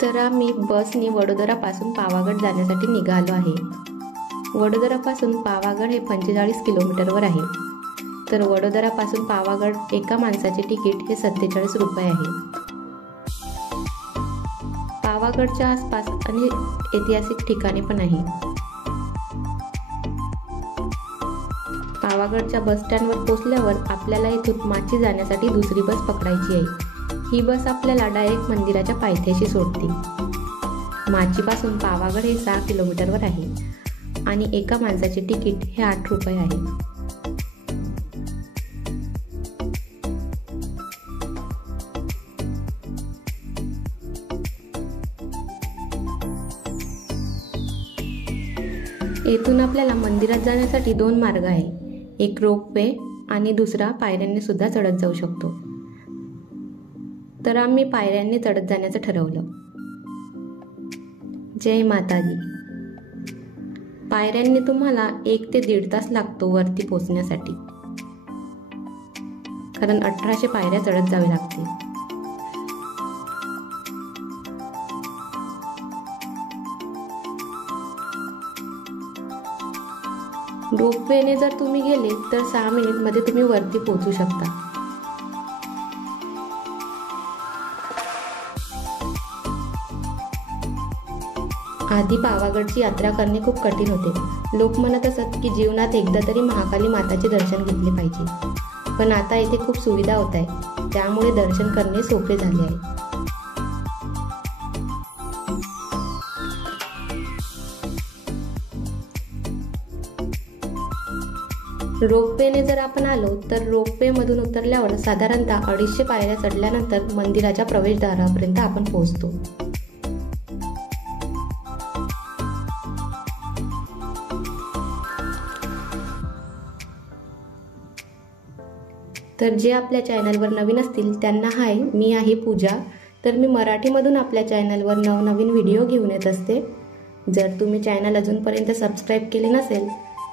तर आम्ही बसनी वडोदरापासून पावागढ जाण्यासाठी निघालो आहे। वडोदरापासून पावागढ हे 45 किलोमीटरवर आहे। तर वडोदरापासून पावागढ एका माणसाचे तिकीट हे 47 रुपये आहे। पावागढच्या आसपास अनेक ऐतिहासिक ठिकाणे पण आहे। पावागढच्या बस स्टँडवर पोहोचल्यावर आपल्याला इथून माची जाण्यासाठी दुसरी बस पकडायची आहे। ही बस आपल्याला डायरेक्ट मंदिराच्या पायथ्याशी सोडते। माचीपासून पावागढ हे 6 किलोमीटरवर आहे आणि एका माणसाचे तिकीट हे 8 रुपये आहे। येथून आपल्याला मंदिरात जाण्यासाठी 2 मार्ग आहे, एक रोपवे आणि दुसरा पायऱ्यांनी सुद्धा चढत जाऊ शकतो। तर आम्ही पायऱ्यांनी चढत जाण्याचं ठरवलं। जय माता दी। पायऱ्यांनी तुम्हाला 1 ते 1.5 तास लागतो वरती पोहोचण्यासाठी, कारण 1800 पायऱ्या चढत जावे लागते। रोपवेने जर तुम्ही गेले तर 6 मिनिटमध्ये तुम्ही वरती पोहोचू शकता। आधी पावागढची यात्रा करणे खूप कठीण होते। लोक म्हणत असत की जीवनात एकदा तरी महाकाली माताचे दर्शन घेतले पाहिजे, पण आता इथे खूप सुविधा होत आहे, त्यामुळे दर्शन करणे सोपे झाले आहे। रोपवेने जर आपण आलो तर रोपवे मधून उतरल्यावर साधारणतः 250 पायऱ्या चढल्यानंतर मंदिराच्या प्रवेशद्वारापर्यंत आपण पोहोचतो। तर जे आपल्या चॅनलवर नवीन असतील त्यांना हाय, मी आहे पूजा। तर मी मराठीमधून आपल्या चॅनलवर नवनवीन व्हिडिओ घेऊन येत असते। जर तुम्ही चॅनल अजूनपर्यंत सबस्क्राईब केले नसेल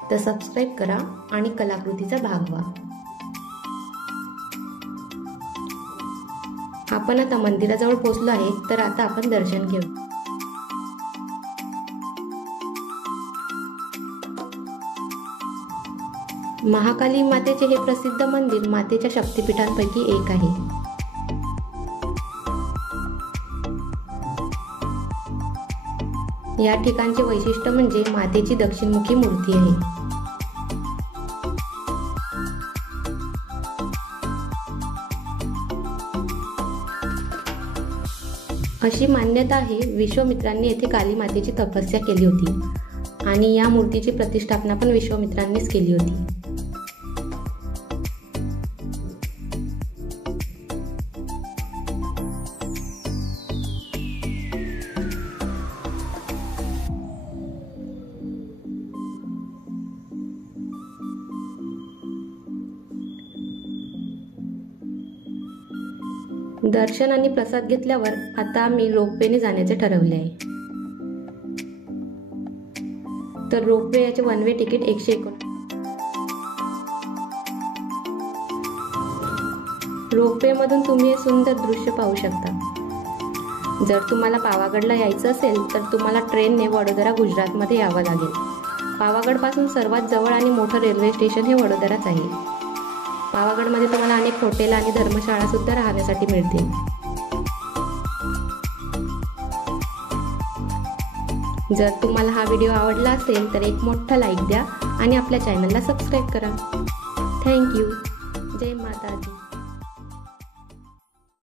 तर सबस्क्राईब करा आणि कलाकृतीचा भाग व्हा। आपण आता मंदिराजवळ पोहोचलो आहे, तर आता आपण दर्शन घेऊ। महाकाली मातेचे हे प्रसिद्ध मंदिर मातेच्या शक्तिपीठांपैकी एक आहे। या ठिकाणचे वैशिष्ट्य म्हणजे मातेची दक्षिणमुखी मूर्ती आहे। अशी मान्यता आहे, विश्वामित्रांनी येथे काली मातेची तपस्या केली होती आणि या मूर्तीची प्रतिष्ठापना पण विश्वामित्रांनीच केली होती। दर्शन आणि प्रसाद घेतल्यावर आता आम्ही रोपवेने जाण्याचे ठरवले आहे। तर रोपवे याचे 1 वे तिकीट 119। रोपवे मधून तुम्ही हे सुंदर दृश्य पाहू शकता। जर तुम्हाला पावागढला यायचं असेल तर तुम्हाला ट्रेनने वडोदरा गुजरातमध्ये यावं लागेल। पावागढ पासून सर्वात जवळ आणि मोठं रेल्वे स्टेशन हे वडोदराच आहे। पावागढमध्ये तुम्हाला अनेक हॉटेल आणि धर्मशाळा सुद्धा राहण्यासाठी मिळतील। जर तुम्हाला हा व्हिडिओ आवडला असेल तर एक मोठा लाईक द्या आणि आपल्या चॅनलला सबस्क्राईब करा। थँक्यू। जय माता दी।